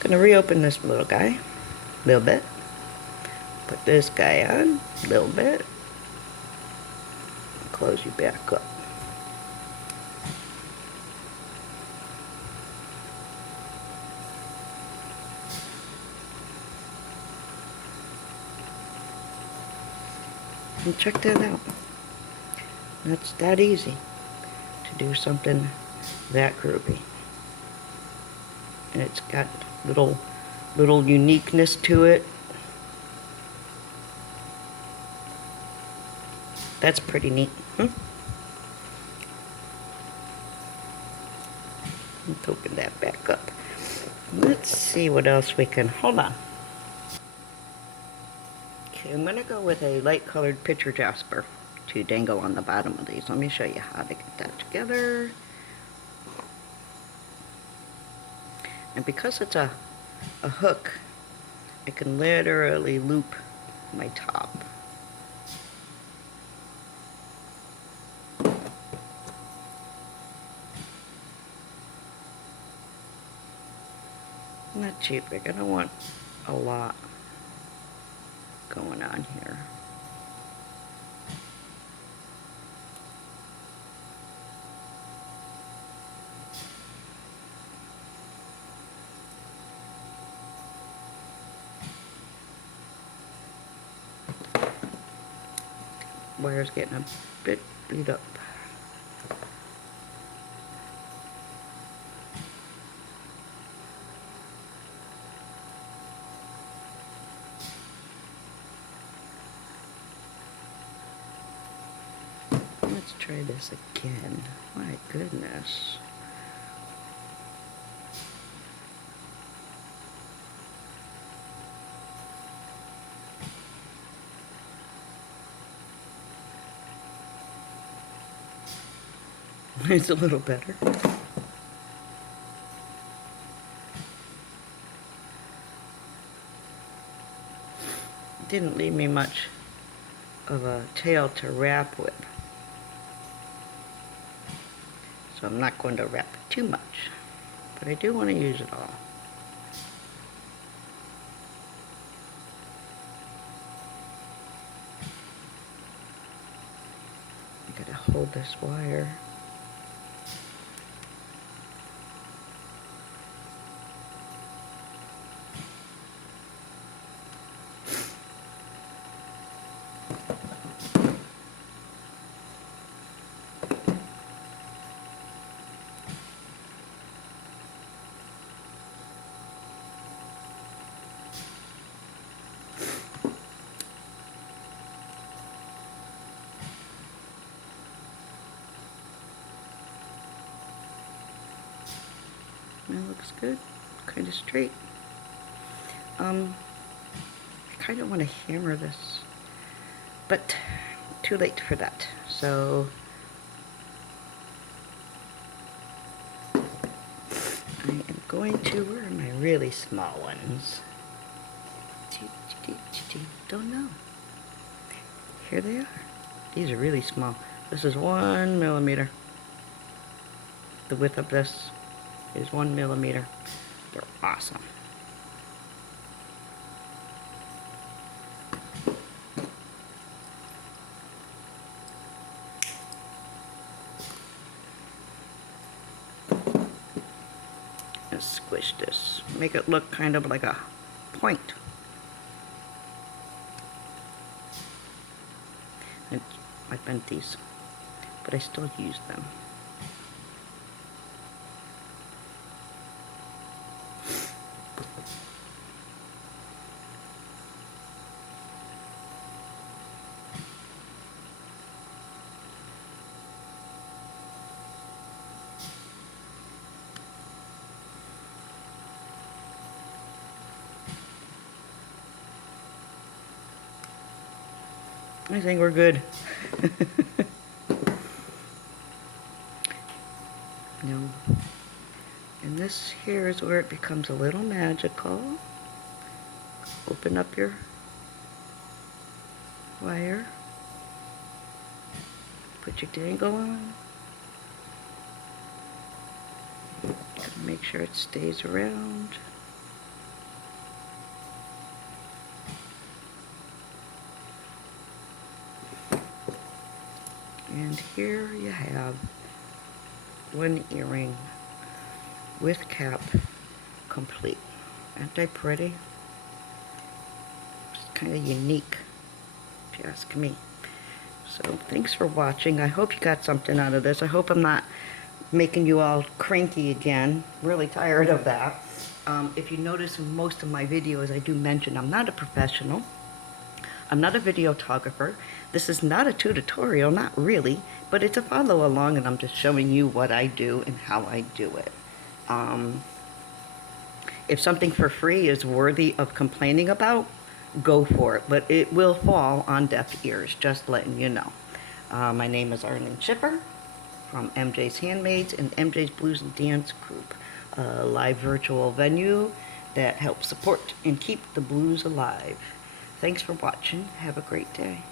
Gonna reopen this little guy a little bit. Put this guy on a little bit. Close you back up. And check that out. That's that easy to do something that groovy. And it's got little uniqueness to it. That's pretty neat. Let's open that back up. Let's see what else we can, hold on. Okay, I'm gonna go with a light colored picture jasper to dangle on the bottom of these. Let me show you how to get that together. And because it's a hook, I can literally loop my top. Not cheap, I don't want a lot going on here. Wire's getting a bit beat up. Let's try this again. My goodness. It's a little better. Didn't leave me much of a tail to wrap with. So I'm not going to wrap it too much, but I do want to use it all. I gotta hold this wire. That looks good, kind of straight. I kind of want to hammer this, but too late for that. So I am going to, where are my really small ones? Don't know. Here they are. These are really small. This is 1 millimeter. The width of this is 1 millimeter. They're awesome. Let's squish this. Make it look kind of like a point. And I bent these, but I still use them. I think we're good. Now, and this here is where it becomes a little magical. Open up your wire. Put your dangle on. Make sure it stays around. And here you have one earring with cap complete. Aren't they pretty? It's kind of unique, if you ask me. So thanks for watching. I hope you got something out of this. I hope I'm not making you all cranky again. Really tired of that. If you notice in most of my videos, I do mention I'm not a professional. I'm not a videographer. This is not a tutorial, not really, but it's a follow along, and I'm just showing you what I do and how I do it. If something for free is worthy of complaining about, go for it, but it will fall on deaf ears, just letting you know. My name is Arlene Schipper from MJ's Handmaids and MJ's Blues and Dance Group, a live virtual venue that helps support and keep the blues alive. Thanks for watching. Have a great day.